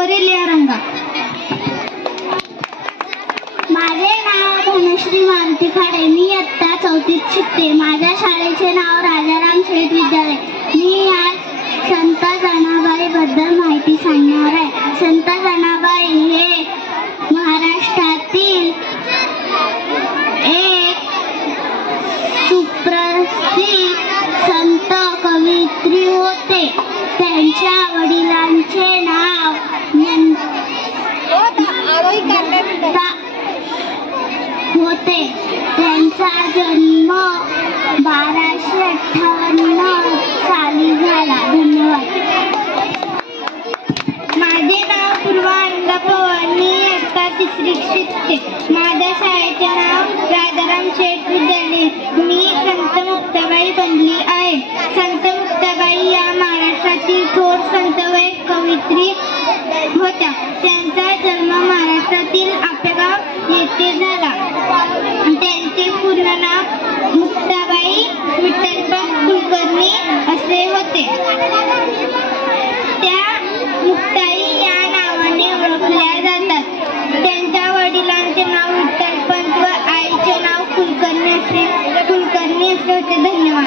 स्टेजवरील या रंगा. माझे नाव धनश्री मारुती खाडे. मी इयत्ता 4थीत शिकते. माझ्या शाळेचे नाव राजाराम शेठ विद्यालय. मी आज संत जनाबाई बद्दल माहिती सांगणार आहे. संत जनाबाई हे महाराष्ट्रातील एक सुप्रसिद्ध संत कवयित्री होते. त्यांच्या वडिलांचे नाव होते. त्यांचा जन्म 1258 साली झाला. धन्यवाद. माझे नाव पूर्वा आनंद पवार. मी इयत्ता 3रीत शिकते. माझ्या शाळेचे नाव राजाराम शेठ विद्यालय. मी संत मुक्ताबाई बनली आहे. संत मुक्ताबाई या महाराष्ट्रातील थोर संत व कवयित्री होत्या. त्यांचा जन्म महाराष्ट्रातील आपेगाव येथे झाला. त्यांचे पूर्ण नाव मुक्ताबाई विठ्ठलपंत कुलकर्णी असे होते. त्या मुक्ताई या नावाने ओळखल्या जातात. त्यांच्या वडिलांचे नाव विठ्ठलपंत व आईचे नाव कुलकर्णी असे होते. धन्यवाद.